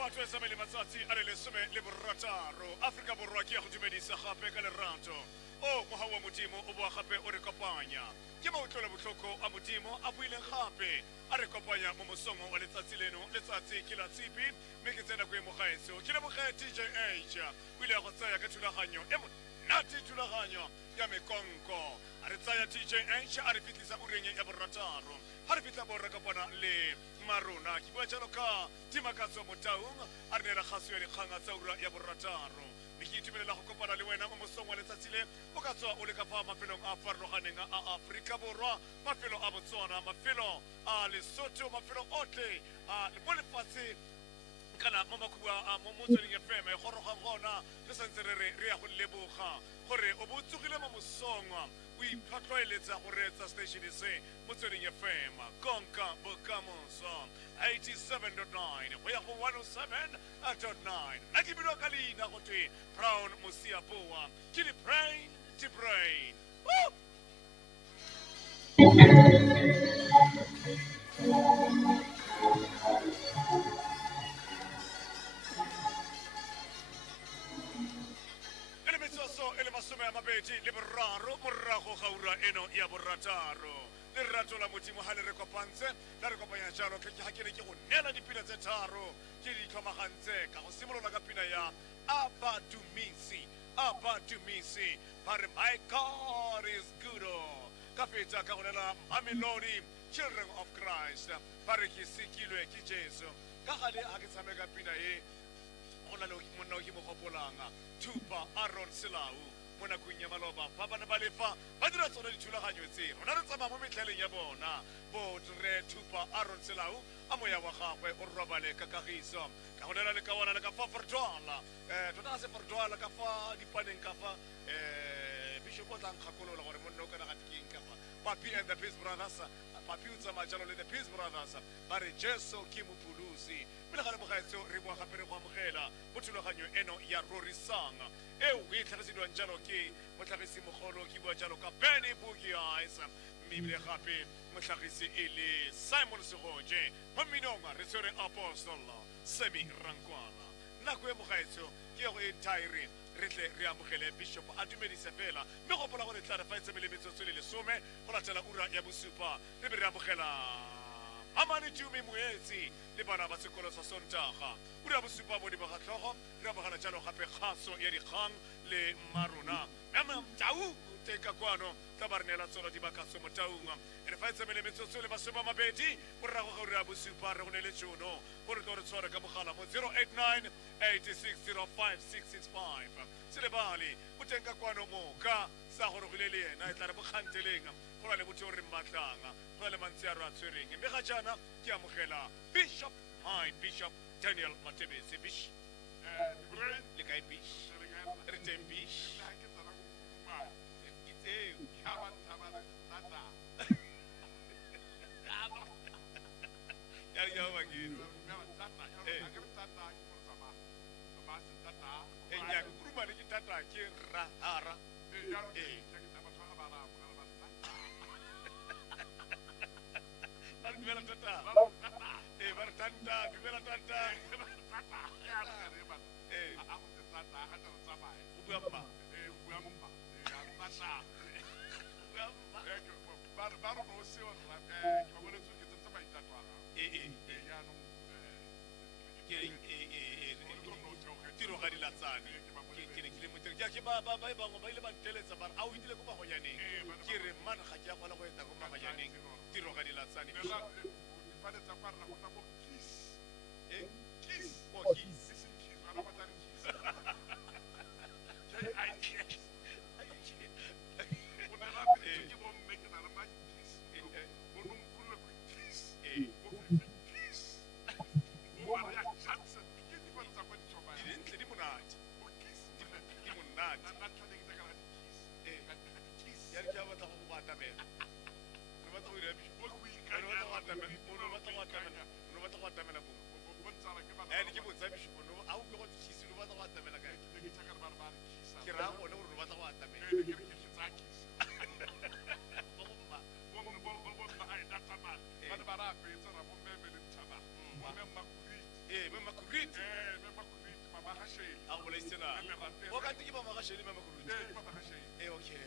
patwe samele matsatsi a le lesome le borrataro Afrika Borwa ke ya go dumedisa gape ka lerato o moha wa modimo o boa gape o re kopanya ke mautlwela botlhoko a modimo a buileng gape a re kopanya mo mosongo wa letsatsi leno letsatsi ke la tsipi mme ke tsena ko e mogaetso ke leboge TJH o ile go tsaya ka thulaganyo e monate thulaganyo ya mekonko a re tsaya TJH a re fitlhisa ureng ya borrataro ha re fitla borra kopana le marona ke bua jalo ka timakatso motaung a re nela kgaso ya dikgang tsa ura ya borrataro mme ke itumelela go kopana le wena mo mosong wa letsatsi le o ka tswa o le ka fa mafelong a farologaneng a Afrika Borwa mafelo a Botswana mafelo a Lesotho mafelo otlhe a mo lefatshe kana mo makhuba mo motsweding FM e gorogang gona re santse re ya go leboga gore o botsogile mo mosong o iphatloeletsa go reetsa station se motsweding FM konka bokamoso 87.9 go ya go 107.9 nna ke bino ka leina go twe Brown Mosiapoa ke di brain to brain ele masome a mabedi le boraro morago ga ura eno ya borrataro lerato la modimo ha le re kopantse la re kopanya jalo ke ha ke ne ke go nela dipina tse tharo ke di tlhomagantse ka go simolola ka pina ya Abadumisi bare my God is good ka feta ka go nela Mamelodi Children of Christ bare ke sikilwe ke Jesu ka gale ha ke tshameka pina e ona lo monna o ke mo gopolanga Tupa Aaron Silau mona kunya maloba fa bana ba lefa ba dira tsona dithulaganyo tse rona re tsamaya mo metlheleng ya bona bo re Tupa Aaron Silau a moya wa gagwe o robale ka kagiso ka go lela le ka wona le ka fa Fordwala tota se Fordwala ka fa dipaneng ka fa Bishop o tlang kgakolola gore monna o kana ga tiking ka fa Papi and the Peace Brothers Papi o tsama jalo le the Peace Brothers ba re Jesu ke mopulusi pele ga le mogaetso re boa gape re go amogela mo thulaganyo eno ya rorisang eo e tlhagisedwang jalo ke motlhagisi mogolo ke bua jalo ka Benny Boogie Eyes mme ebile gape motlhagisi e le Simon Segoje mo mminong re tshwere Apostle Semi Rankwana nako e mogaetso ke go e taire re tle re amogele Bishop a dumedise fela mme gopola go le tla re fa etse metsotso le lesome go latela ura ya bosupa re be re amogela Amani Tumi Muetsi le bana ba sekolo sa Sontaga ura ya bosupa bo di ba tlhogo re amogela jalo gape kgaso ya dikgang le marona mme tau teka kwano tabarnela tsona di bakatso motaung re fa etse metsotso le masome a mabedi morago ga ura ya bosupa re go ne le tšhono gore tlo re tshware ka mogala mo 089 8605665 selebale o teng ka kwano moka sa gore go le yena e tla re bokganteleng go na le motho o re mmatlang go na le mantsi a re a tshwereng mme ga jaana ke amogela Bishop Daniel Matebese Bish le kae Bish re teng Bish o ka tiki ba magashele mama kuruti ba magashele okay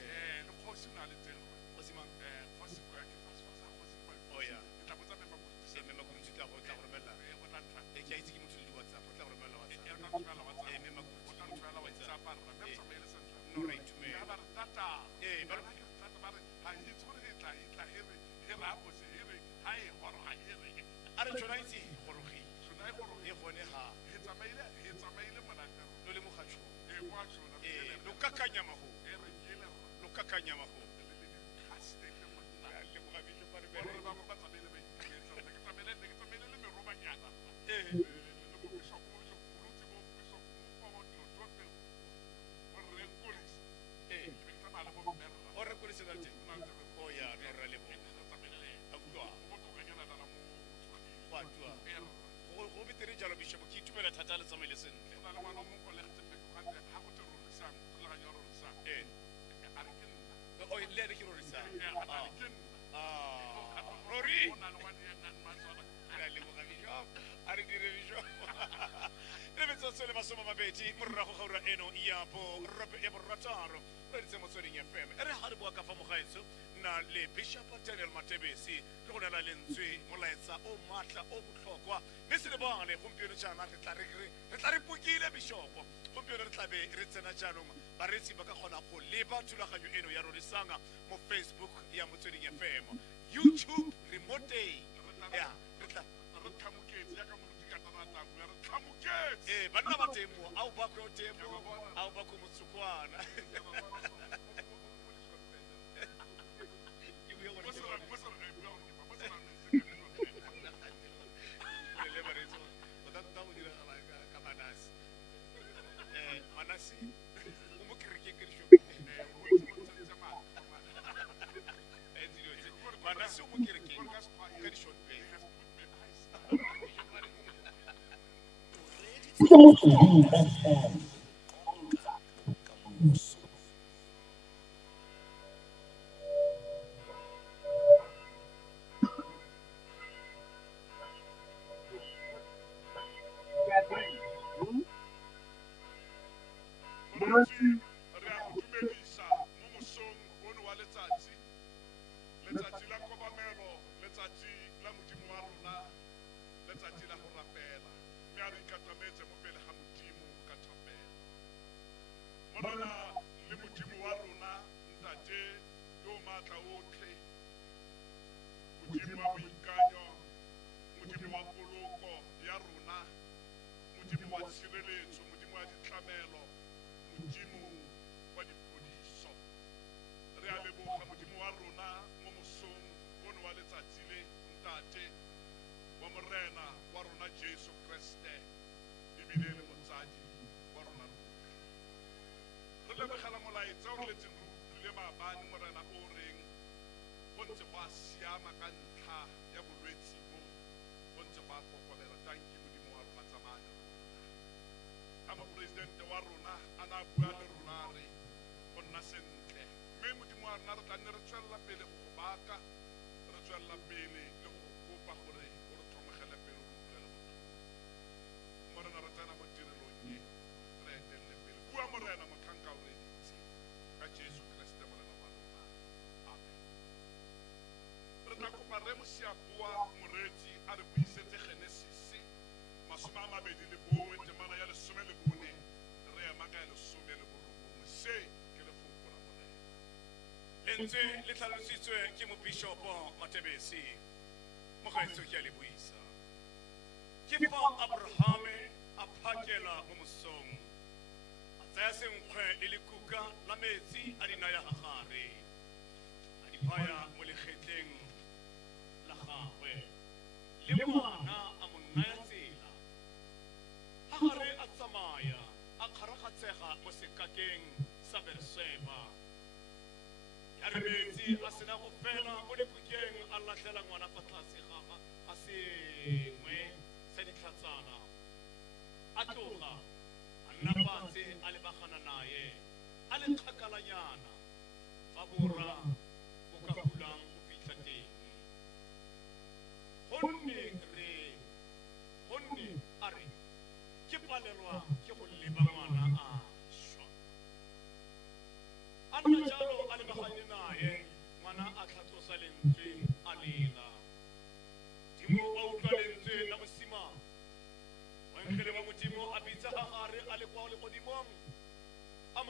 le khosi na le tseng osimang khosi kwa ke khosi kwa oh ya tla botsa mema kuruti se mema kuruti tla go romela go tla ntla e ke a itse ke motho le di WhatsApp tla go romela WhatsApp e tla ntla WhatsApp mema kuruti go tla ntla WhatsApp ra me tsamaile sentle no right to me ba re tata ba tata ba re ha itse re tla here he ra bo se here ha e horo ha here a re tsona itse gorogi tsona e gorogi e gone ha he tsamaile monate lo le mogatsho mo a tsona lo kakanya mago e re kile lo kakanya mago kaste le monna le mogabile pa re re ba ba tsamaile ba iketsa ke tsamaile le meroba nyana o re kole sena teng o ya no ra le bona akwa go atwa go betere jalo bishop ke itumela thata le tsamaile sentle na le ngwana mo kollegte me go gante ha go te rorisang go la nyoro rorisang a re ke nna o le re ke rorisang a re ke nna Rory ona le ngwana ya nna matswana ra le boga bishop a re dire bishop le metsotso le masoma mabedi morago ga ura eno ya bo rataro re ditse motsweding FM e re ga re bua ka fa mogaetso na le bishop Daniel Matebesi le go nela lentswe molaetsa o matla o botlhokwa mme se le bone gompieno jaana re tla re pukile bishop gompieno re tlabe re tsena jaanong bareetsi ba ka kgona go leba thulaganyo eno ya rorisanga mo Facebook ya motsweding FM YouTube remote day ya re tla re thamuketse ya ka moruti ka tata ya re thamuketse banna ba teng mo a o ba go teng a o ba go motsukwana Manasi o mo kerekeng ke disho Manasi o mo kerekeng ke disho Moretsi re a go dumedisa mo mosong ono wa letsatsi la kobamelo letsatsi la modimo wa rona letsatsi la go rapela mme a re ikatametse mo pele ga modimo ka thapelo morena le modimo wa rona ntate yo maatla otlhe modimo wa boikanyo modimo wa poloko ya rona modimo wa tshireletso modimo wa ditlamelo modimo wa diphodiso re a leboga modimo wa rona mo mosong ono wa letsatsi le ntate wa morena wa rona Jesu Kriste ebile le motsadi wa rona re lebogela molaetsa o re letseng re utlwile maabane morena o reng go ntse go a siama ka ntlha ya bolwetsi bo go ntse go a kokobela tanki modimo wa rona tsamaya ka moporesidente wa rona a na bua le rona re go nna sentle mme modimo wa rona re tla nne re tswelela pele go go baka re tswelela pele le go kopa gore o re thomogele pele o re utlwele botlhoko morena re tsena mo tirelong e re etelele pele bua morena motlhanka o reditse ka Jesu Kriste morena wa rona amen re tla kopa re mosiabua moreetsi a re buisetse Genesis 21 temana ya 14 re ema ka 19 se ke lefoko la morena lentswe le tlhalositswe ke mobishopo Matebesi mogaetso ke a le buisa ke fa Abrahame a phakela mo mosong a tsaya senkgwe le lekuka la metsi a di naya gagare a di phaya mo legetleng la gagwe le ngwana a mo naya tsela ga gare a tsamaya a kgaragatsega mo sekakeng sa Berseba ya re metsi a sena go fela mo lekukeng a latlhela ngwana fa tlase ga sengwe sa ditlhatsana a tloga a nna fatshe a lebagana naye a le kgakalanyana fa borra bo ka hulang go fitlha teng gonne a re ke palelwa ke go leba ngwana a šwa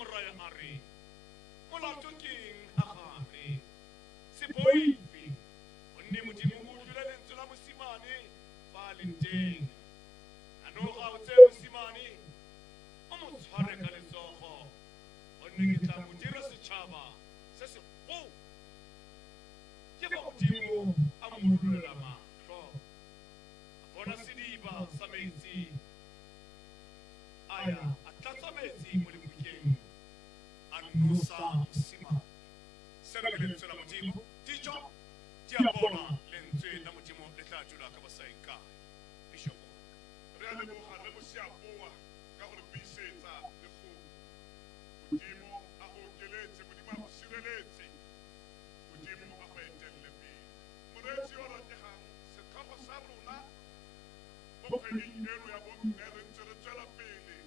moraya a re molato keng a gare se poifi gonne modimo o utlwile lentswe la mosimane fa a leng teng anong ga o tseye mosimane o mo tshware ka letsogo gonne ke tla mo dira setšhaba se segolo ke fa modimo a mmololela matlho a bona sediba sa metsi aya a tlatsa metsi mo lebukeng a nosa mosimane seno ke lentswe la modimo dijo di a bona lentswe la modimo le tla dula ka basaeng kae bishopo re a leboga re mo seapoa ka gore buisetsa lefono modimo a go okeletse modimo a go sireletse modimo a go etelele pele moreetsi yo rategang setlhogo sa rona mo kgweding eno ya bomme re ntse re tswela pele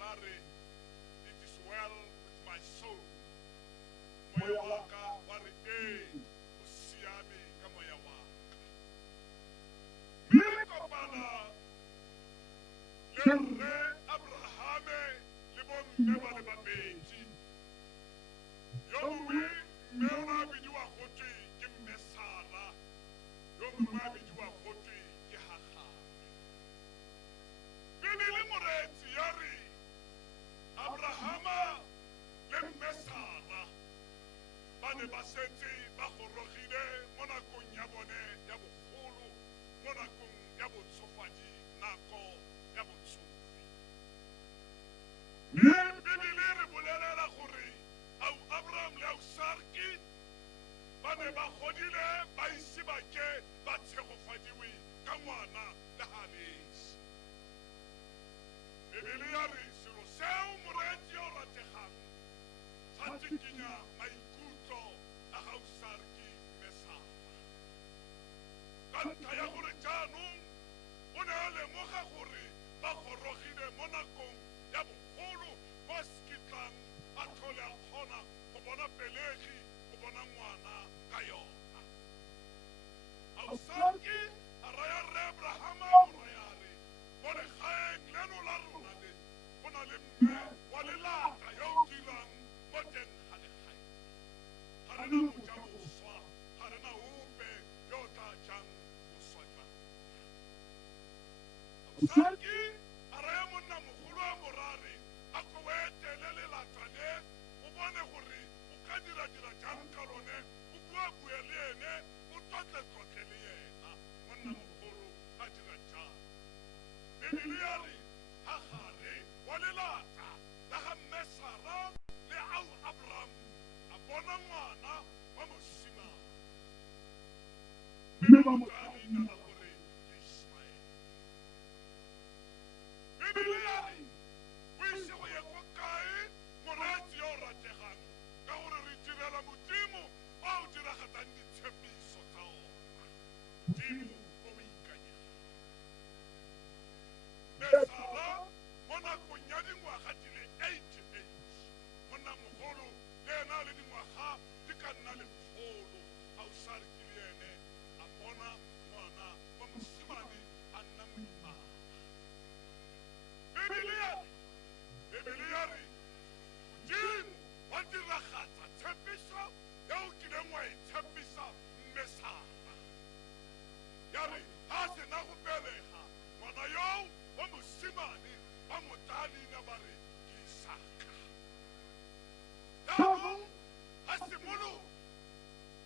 ra re it is well with my soul moya wa ka wa re ee o siame ka moya wa ka mme re kopana le rre abrahame le bomme ba le babedi yo mongwe mme o na bidiwa gotwe ke mme sara yo mongwe a bidiwa gotwe ke hagare pele le moreetsi ya re abrahama le mme sara ba ne ba setse ba gorogile mo nakong ya bone ya bogolo mo nakong ya botsofadi nako ya botsofe mme bibele re bolelela gore au abraham le au sarki ba ne ba godile ba ise ba ke ba tshegofadiwe ka ngwana le halesi bibele ya re selo seo moreetsi yo rategang sa tsikinya maikutlo a gau sarki mesara ka ntlha ya gore jaanong o ne a lemoga gore ba gorogile mo nakong ya bogolo mo sekitlang a tlhole a kgona go bona pelegi go bona ngwana ka yona ausarki a raya rre abrahama moraya re mo legaeng leno la rona le go na le mme wa lelata yo o dirang mo teng ga legae ga re na moja boswa ga re na ope yo o tla jang boswa jwa ausarki a raya monna mogolo a morare a ko o etele lelata le o bone gore o ka dira jang ka lone o bue le ene o tlotle le yena monna mogolo a dira jang bibele ya re hagare wa lelata la ga mme sara le au abraham a bona ngwana wa mosimane mme ba mo tla leina la gore ke ismaele bibele ya re o ise go ye ko kae moreetsi yo o rategang ka gore re direla modimo o o diragatsang ditshepiso tsa ona modimo o o ikanyega mme sara mo nakong ya dingwaga di le 88 monna mogolo le ena le dingwaga di ka nna lekgolo a o sarki le ene a bona ngwana wa mosimane a nna moimana bibele ya re modimo wa diragatsa tshepiso ya o kileng wa e tshepisa mme sara ya re ga a sena go belega ngwana yoo wa mosimane ba mo tsaya leina ba re ke isaka jaanong ga simolo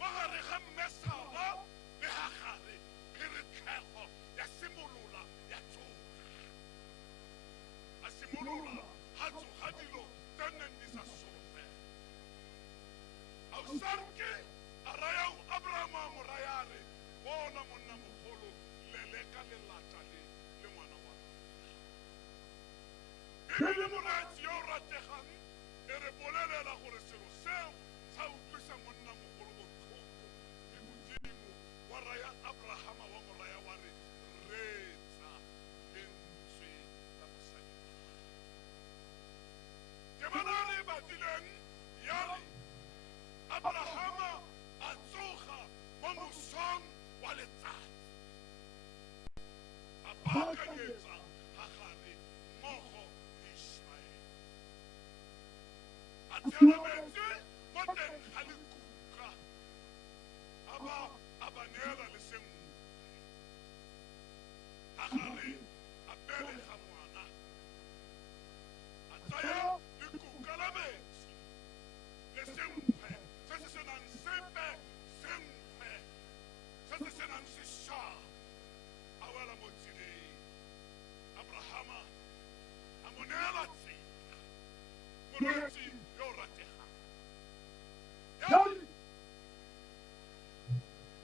wa gare ga mme sara le hagare pheretlhego ya simolola ya tsoga a simolola ga tsoga dilo tse neng di sa solofela ausarki a raya abraham a mo raya re bona monna mogolo leleka lelata le ngwana wa bibele moreetsi yo o rategang e re bolelela gore selo seo sa utlwisa monna mogolo botlhoko ke modimo wa raya abrahama wa moraya wa re reetsa lentswe la mosadi ke bona re batlileng ya re abrahama a tsoga mo mosong wa letsatsi a baakanyetsa hagare mmogo le ismaele tshela metsi mo teng ga lekuka a ba neela le sengwe ga gare a belega ngwana a tsaya lekuka la metsi le senkgwe se se senang sepe senkgwe se se senang sešaa a wela mo tseleng abrahama a mo neela tsela moreetsi yo o rategang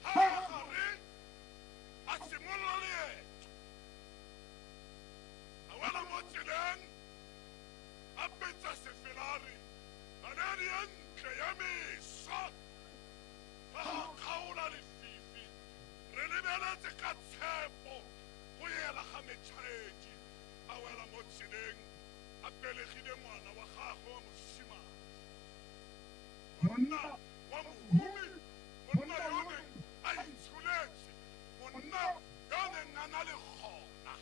ha gare a simolola leeto a wela mo tseleng a betsa sefelari a ne dientle ya mesa fa a kgaola lefifi re lebeletse ka tshepo go ela ga metšhaedi a wela mo tseleng a belegile ngwana wa gagwe wa mosimane monna wa mohumi monna yone a itsholetse monna yone a na le gona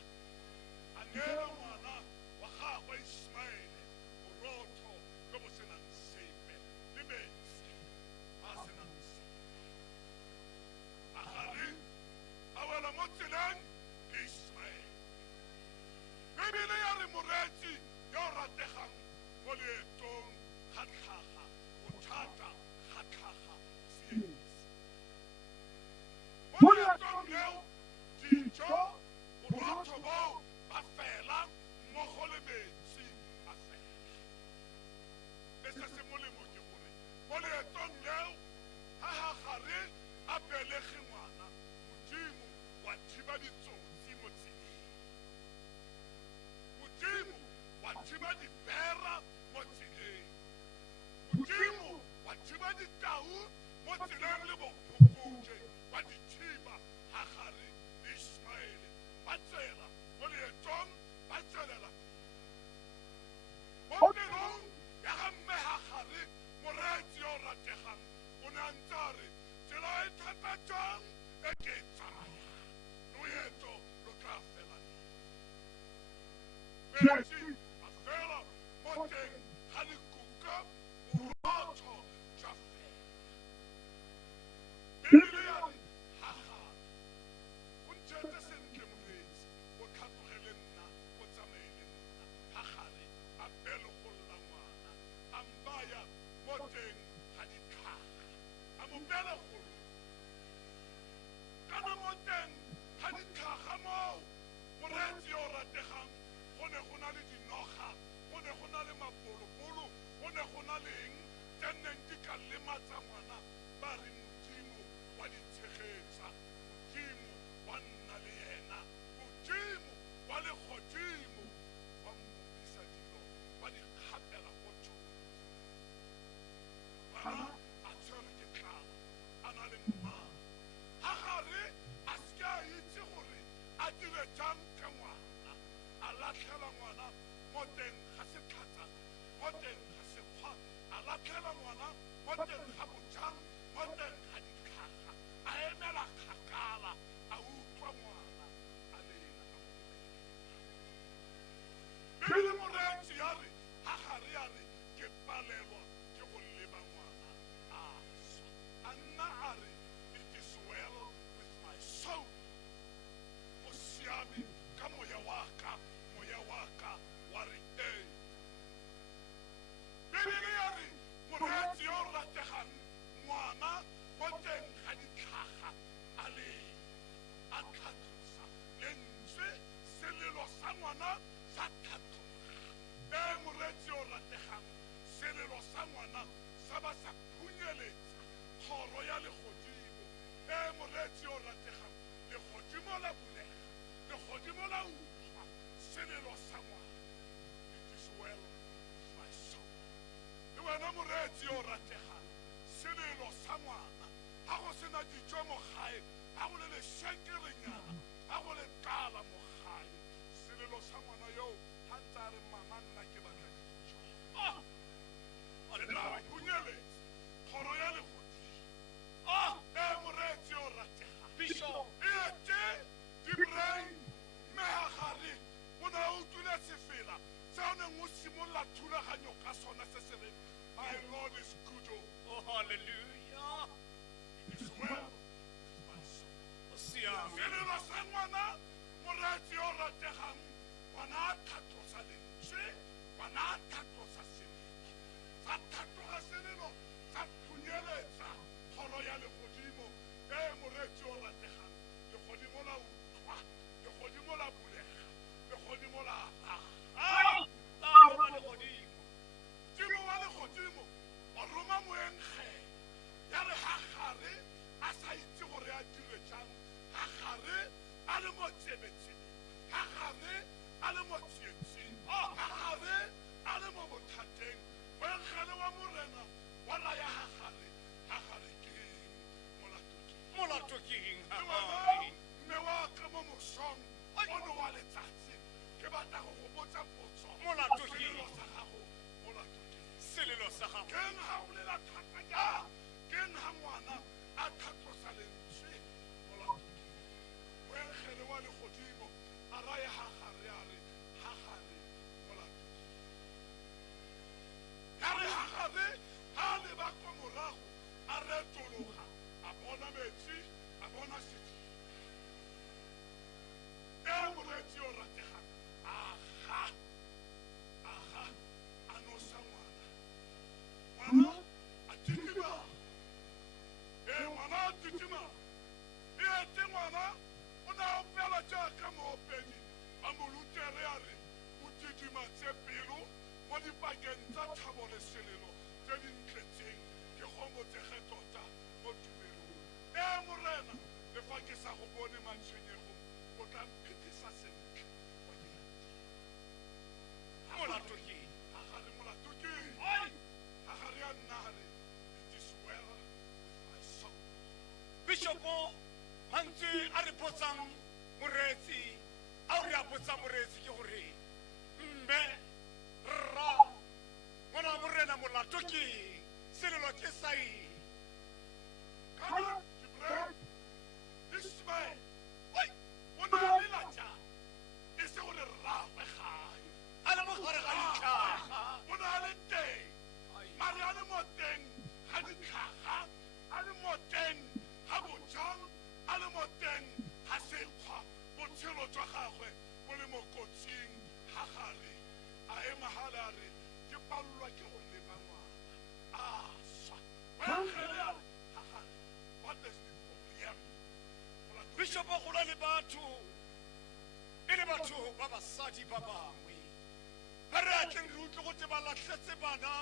a neela ngwana wa gagwe ismaele borotho jo bo senang sepe le metsi a senang sepe a gare a wela mo tseleng ke ismaele bibele ya re moreetsi yo o rategang mo leetong ga tlhaga bothata ga tlhaga tsietsi mo leetong leo dijo borotho bao ba fela mmogo le metsi a fela le se se molemo ke gore mo leetong leo ga ga gare a belege ngwana modimo wa thiba ditsotsi mo tseleng modimo wa thiba dibera mo tseleng modimo wa thiba ditau mo tseleng le bophokotse wa dithiba ga gare le ismaele ba tsela mo leetong ba tswelela mo pelong ya ga mme ga gare moreetsi yo o rategang o ne a ntse a re tsela e thata jang e ke e tsaya loeto lo tla fela metsi a fela mo teng ga lekuka borotho jwa fela bibele ya re ga gare o ntšhetse sentle moreetsi o tlhatlogele nna o tsamaye le nna ga gare a belegolola ngwana a mbaya mo teng ga ditlhaga a mo belegolola kana mo teng ga ditlhaga moo moreetsi yo o rategang go ne go na le dinoga go ne go na le mapolopolo go ne go na leng tse neng di ka lematsa ngwana ba re modimo wa ditshegetsa modimo wa nna le yena modimo wa legodimo wa mmodisa dilo wa di kgapela go tšona ngwana a tshwere ke tlala a na le mmala ga gare a seke a itse gore a dire jang ka ngwana a latlhela ngwana mo teng ga setlhatsa mo teng ga sekgwa a latlhela ngwana mo teng ga bojang mo teng ga ditlhaga a emela kgakala a utlwa ngwana a lela bibele moreetsi ya re ga gare ya re ke palelwa ke go leba ngwana a swa a nna a re it is well with my soul go siame ka moya wa ka wa re ee bibele ya re moreetsi yo o rategang ngwana mo teng ga ditlhaga a lela a tlhatlosa lentswe selelo sa ngwana sa tlhatloga moreetsi yo o rategang selelo sa ngwana sa ba sa phunyeletsa kgoro ya legodimo moreetsi yo o rategang legodimo la bulega legodimo la utlwa selelo sa ngwana it is well with my soul le wena moreetsi yo o rategang selelo sa ngwana ga go sena dijo mo gae ga go le lešekerenyana ga go le tala mo gae selelo sa ngwana yo ga ntse a re mama nna ke batla dijo a le tla phunyeletsa kgoro ya legodimo moreetsi yo o rategang e ete dibrei mme ga gare o ne a utlwile sefela se o neng o simolola thulaganyo ka sona se se reng my thatlosa lentswe ngwana a thatlosa selelo sa thatloga selelo sa phunyeletsa kgoro ya legodimo moretsi o rategang legodimo la utlwa legodimo la bulega legodimo la Modimo wa legodimo wa roma moenkge ya re gagare a sa itse gore a dire jang gagare a le mo tsebetsebe gagare a le mo tsietsing gagare a le mo bothateng moenkgele wa morena wa raya gagare ke molato ke eng mme wa ka mo mosong ono wa letsatsi ke batla go go botsa potso Molato ke eng? selelo sa gago molato ke eng? selelo sa gago Keng ha o lela thata ja keng ha ngwana a thatlosa lentswe molato moenkgele wa legodimo a raya gagare a re gagare molato ya re gagare ga a leba kwa morago a retologa a bona metsi a bona sedimo moretsi o rategang aha a nosa ngwana a titima ngwana a titima ete ngwana o ne a opela jaaka moopedi a molutere a re o tidimatse pelo mo dipakeng tsa thabo le selelo tse di ntletseng ke gomotsege tota mo tumelong morena le fa ke sa go bone matshwenyegong o tla mphethisa sentle molato ke eng? gagare molato ke gagare ya nnagale it is well with my soul bishopo mantsi a re botsang moreetsi a re a botsa moreetsi ke gore mme rra ngwana wa morena molato ke eng? selelo ke sa eng? kana Jibril Ismail o ne a lela jang e se gore rragwe gae a le mo gare ga ditlhaga o ne a le teng mare a le mo teng ga ditlhaga a le mo teng ga bojang a le mo teng ga sekgwa botshelo jwa gagwe bo le mo kotsing ga gare a ema gale a re ke palelwa ke go leba ngwana a swa moenkgele a re gagare what is the problem bishopo go na le batho e le batho ba basadi ba bangwe ba re atleng re utlwe gote ba latlhetse bana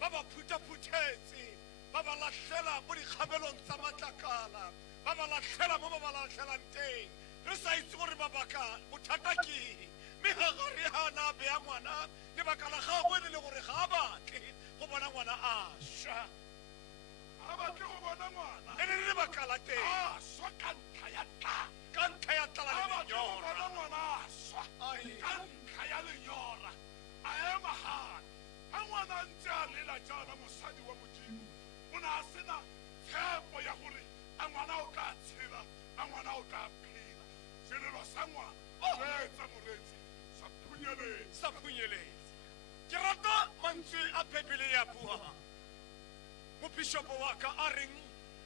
ba ba phuthaphutetse ba ba latlhela mo dikgabelong tsa matlakala ba ba latlhela mo ba ba latlhelang teng re sa itse gore mabaka bothata ke eng mme gagare ga na beya ngwana lebaka la gagwe le le gore ga a batle go bona ngwana a swa a batle go bona ngwana e le lebaka la teng a swa ka ntlha ya tla ka ntlha ya tlala a le batle go bona lenyora ngwana a swa ka ntlha ya lenyora a ema gale ga ngwana a ntse a lela jaana mosadi wa modimo o ne a sena tshepo ya gore a ngwana o tla tshela a ngwana o tla phela selelo sa ngwana etsa moretsi sa phunyeletsa sa phunyeletsa ke rata mantswe a bebele ya buang mopishopo wa ka a reng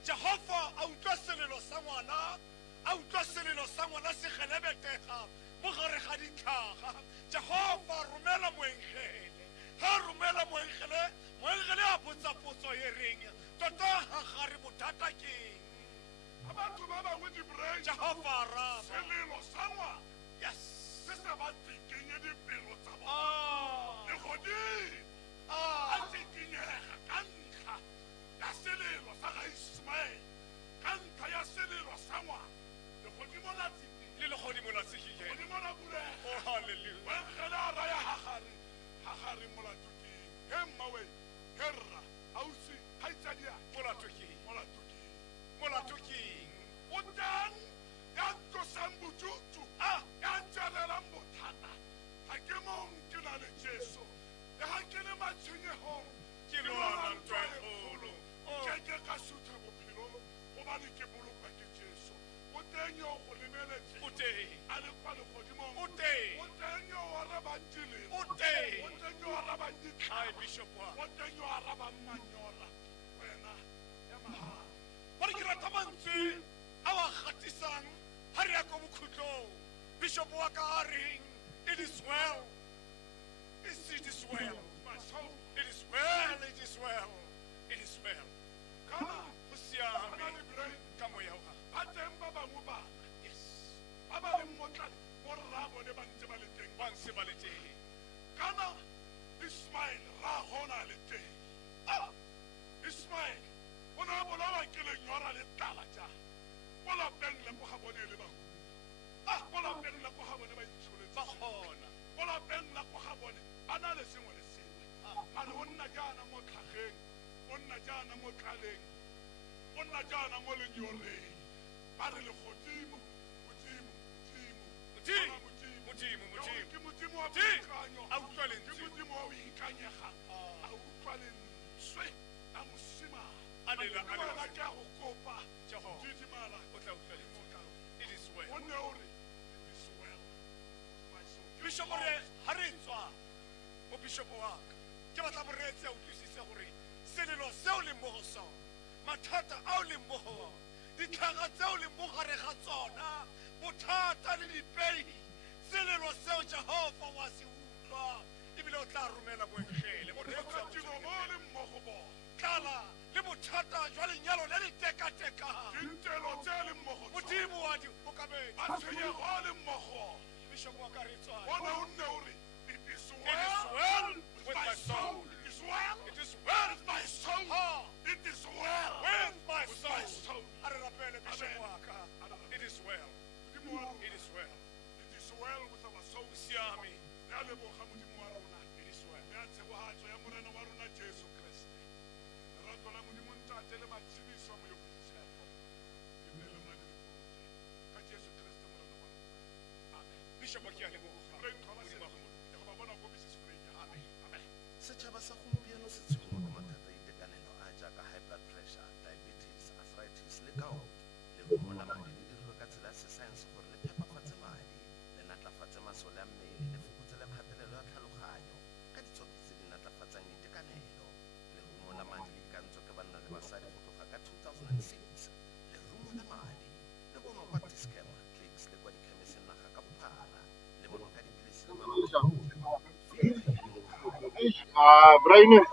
jehova a utlwa selelo sa ngwana a utlwa selelo sa ngwana se gelebetega mo gare ga ditlhaga jehova romela moenkgele ga romela moenkgele a botsa potso e reng tota gagare bothata ke eng a batho ba bangwe dibreng jehova a raba selelo sa ngwana yes se sa ba tikenye dipelo tsa bona ah legodimo ah a tikinyega ka ntlha ya selelo sa ga Ismael ka ntlha ya selelo sa ngwana legodimo la tikinye le legodimo la tshekile legodimo la bulega oh hallelujah moenkgele a raya gagare molato ke eng he mmawe he rra ausi kgaitsadia molato ke eng? molato ke eng molato ke eng? o teng ya ntlosang bodutu ya ntšarelang bothata ga ke mong ke na le jesu le ga ke le matshwenyegong ke lona ntwa e kgolo ke ke ka sutha bophelo gobane ke bolokwa ke jesu o teng yo go lemeletse o teng a le kwa legodimong o teng o teng yo o arabang dilemo o teng o teng yo o arabang ai ditlhaba bishop wa o teng yo o arabang manyora wena ema gore ke rata mantswe a wa gatisang ga re ya ko bokhutlong bishop wa ka a reng it is is well. It is well. My soul. It is well. It is well. It is well. Kana. Go siame Kana le brain. ka moya wa gago. Ba teng ba bangwe bana. Yes. Ba ba le motlale. Borra bone ba ntse ba le teng. Ba ntse ba le teng. Kana Ismail ra hona le teng. Ismail ona bona ba ke le nyora le tala ja. Bola peng le go ga bone le ba. Bola peng le go ga bone ba itshole. Ba gona. Bola peng le go ga bone ana le sengwe le sengwe. Mare o nna jaana mo tlhageng. O nna jaana mo tlaleng. O nna jaana mo lenyoreng. Ba re le godimo. Modimo. Ke modimo wa Modimo. boikanyo. A utlwa lentswe. Ke modimo wa boikanyegang. A utlwa lentswe la mosimane. Alela, Ke alela. wena ke a go kopa. Jehova. Didimala. O tla utlwa lentswe. It is well. O ne o re, it is well. My soul. Bishop re ha re tswa mo bishop wa ka ke batla moreetsi a utlwisise gore selelo seo le mo go sona mathata ao le mo go ona ditlhaga tseo le mo gare ga tsona bothata le dipeihi selelo seo jehova wa se utlwa ebile o tla romela moengele moreetsi a Tiro mo le mmogo bona. tlala le bothata jwa lenyalo le le tekatekang Dintelo tse le mmogo tsona. modimo wa di okamedi Matshwenyego a le mmogo. bishop wa ka re tswa Bona o nne o re, it is it is well well with my soul. It is well it is well with my soul. ha It is well with my with my soul. soul. A re rapele bishop Amen. wa ka. It is well. Modimo wa rona. It is well. It is well with our soul. Siame. Re a leboga Modimo wa rona. It is well. Re a tshegogatso ya morena wa rona Jesu Kriste. Lerato la Modimo Ntate le matsebiso a moyobotshepo. E nne le rona le dikolote. Ka Jesu Kriste morena wa rona. Amen. Bishop wa ke a leboga. Re nkgoba Modimo a go mo- se. Go ba bona ko Mrs. Freya. Amen. Amen. Setšhaba sa gompieno se tshwenngwa ke mathata a itekanelo a jaaka high blood pressure, diabetes, arthritis le gout. Lerumo la madi le diriwe ka tsela ya sesaense gore le phepafatse madi, le natlafatse masole a mmele, le fokotse le kgatelelo ya tlhaloganyo ka ditshwantsho tse di natlafatsang itekanelo. Lerumo la madi le ikantswe ke banna le basadi go tloga ka 2006. Lerumo la madi le bonwa kwa Dischem, Clicks le kwa dikhemiseng naga ka bophara. Le bonwa ka dipilisi le Brian.